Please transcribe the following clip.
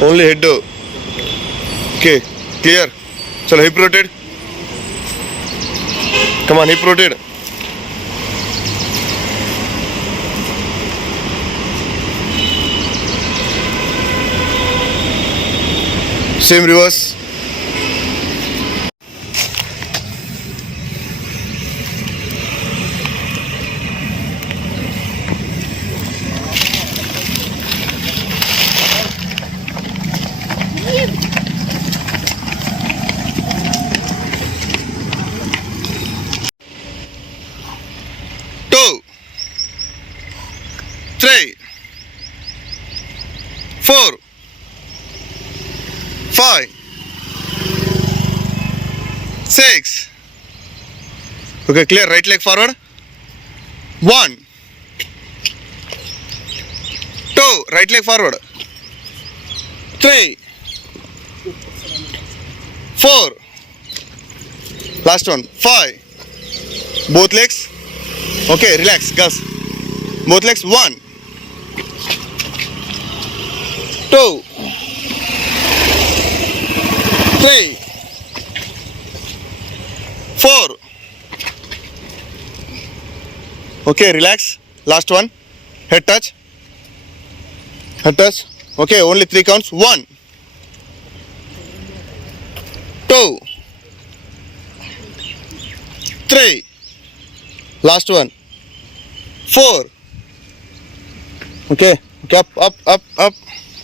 Only head. Okay, clear. Chalo, hip rotate. Come on, hip rotate. Same reverse. Two, three, 4, 5, 6. Okay, clear. Right leg forward. 1, 2. Right leg forward. 3, 4. Last one. 5. Both legs. Okay, relax, girls. Both legs. 1, 2, 3, 4. Okay, relax. Last one. Head touch. Head touch. Okay, only 3 counts. 1, 2, 3. Last one. 4. Okay, up, up, up, up.